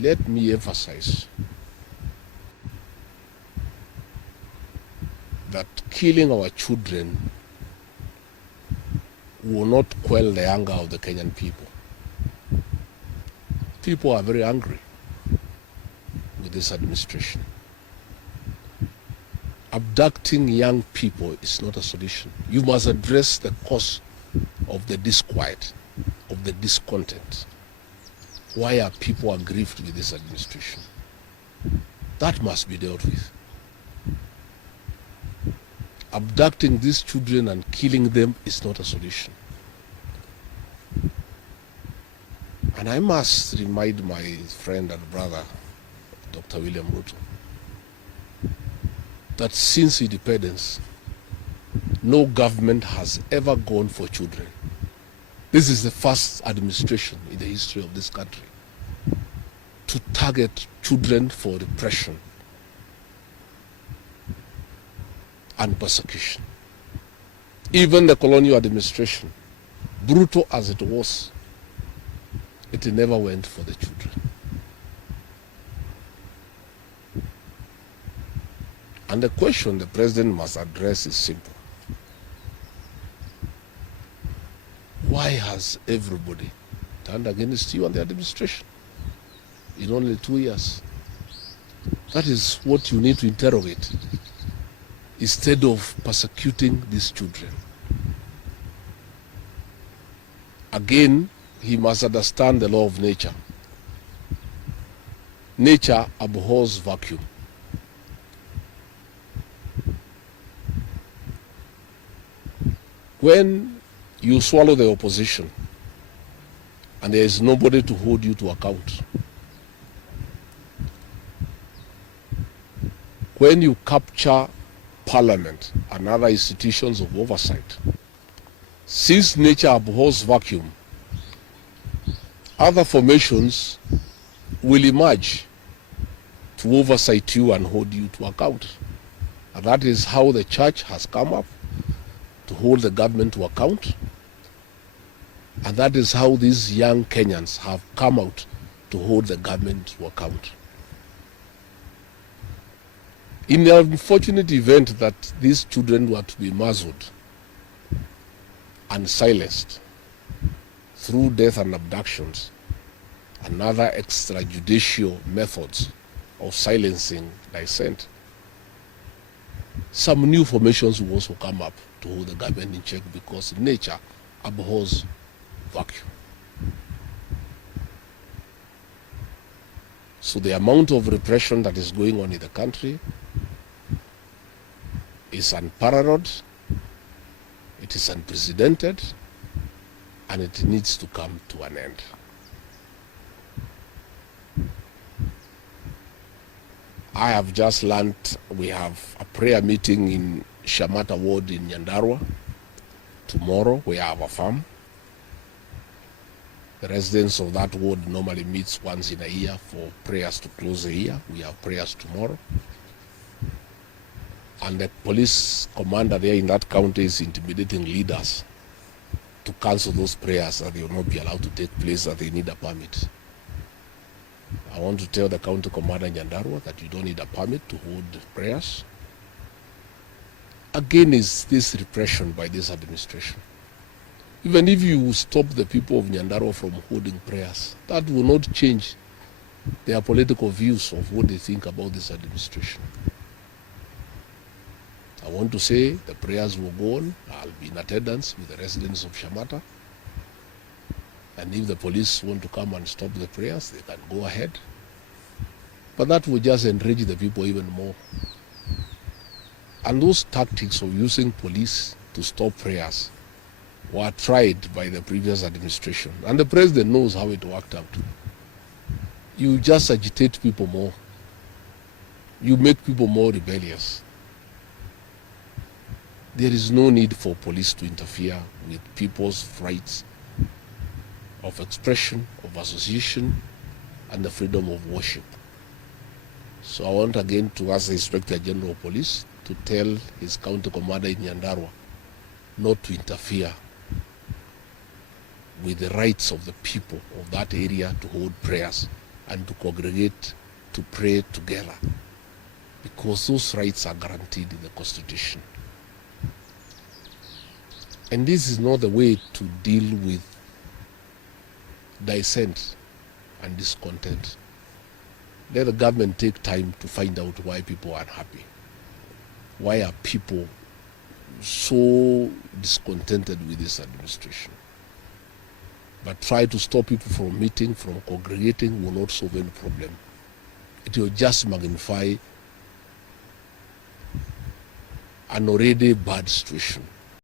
let me emphasize that killing our children will not quell the anger of the Kenyan people. People are very angry with this administration. Abducting young people is not a solution. You must address the cause of the disquiet, of the discontent. Why are people aggrieved with this administration? That must be dealt with. Abducting these children and killing them is not a solution. And I must remind my friend and brother, Dr. William Ruto, that since independence, no government has ever gone for children. This is the first administration in the history of this country to target children for repression and persecution. Even the colonial administration, brutal as it was, it never went for the children. And the question the president must address is simple. Why has everybody turned against you and the administration in only 2 years? That is what you need to interrogate, instead of persecuting these children. Again, he must understand the law of nature. Nature abhors vacuum. When you swallow the opposition and there is nobody to hold you to account, when you capture parliament and other institutions of oversight, since nature abhors vacuum, other formations will emerge to oversight you and hold you to account. And that is how the church has come up to hold the government to account. And that is how these young Kenyans have come out to hold the government to account. In the unfortunate event that these children were to be muzzled and silenced through death and abductions and other extrajudicial methods of silencing dissent, some new formations will also come up to hold the government in check, because nature abhors vacuum. So the amount of repression that is going on in the country is unparalleled, it is unprecedented, and it needs to come to an end. I have just learned we have a prayer meeting in Shamata Ward in Nyandarua tomorrow. We have a farm. The residents of that ward normally meets once in a year for prayers to close the year. We have prayers tomorrow. And the police commander there in that county is intimidating leaders to cancel those prayers, that they will not be allowed to take place, that they need a permit. I want to tell the county commander in Nyandarua that you don't need a permit to hold prayers. Again, is this repression by this administration. Even if you stop the people of Nyandarua from holding prayers, that will not change their political views of what they think about this administration. I want to say the prayers will go on. I'll be in attendance with the residents of Shamata. And if the police want to come and stop the prayers, they can go ahead. But that will just enrage the people even more. And those tactics of using police to stop prayers were tried by the previous administration. And the president knows how it worked out. You just agitate people more. You make people more rebellious. There is no need for police to interfere with people's rights of expression, of association, and the freedom of worship. So I want again to ask the Inspector General of Police to tell his county commander in Nyandarua not to interfere with the rights of the people of that area to hold prayers and to congregate, to pray together, because those rights are guaranteed in the Constitution. And this is not the way to deal with dissent and discontent. Let the government take time to find out why people are unhappy. Why are people so discontented with this administration? But try to stop people from meeting, from congregating will not solve any problem. It will just magnify an already bad situation.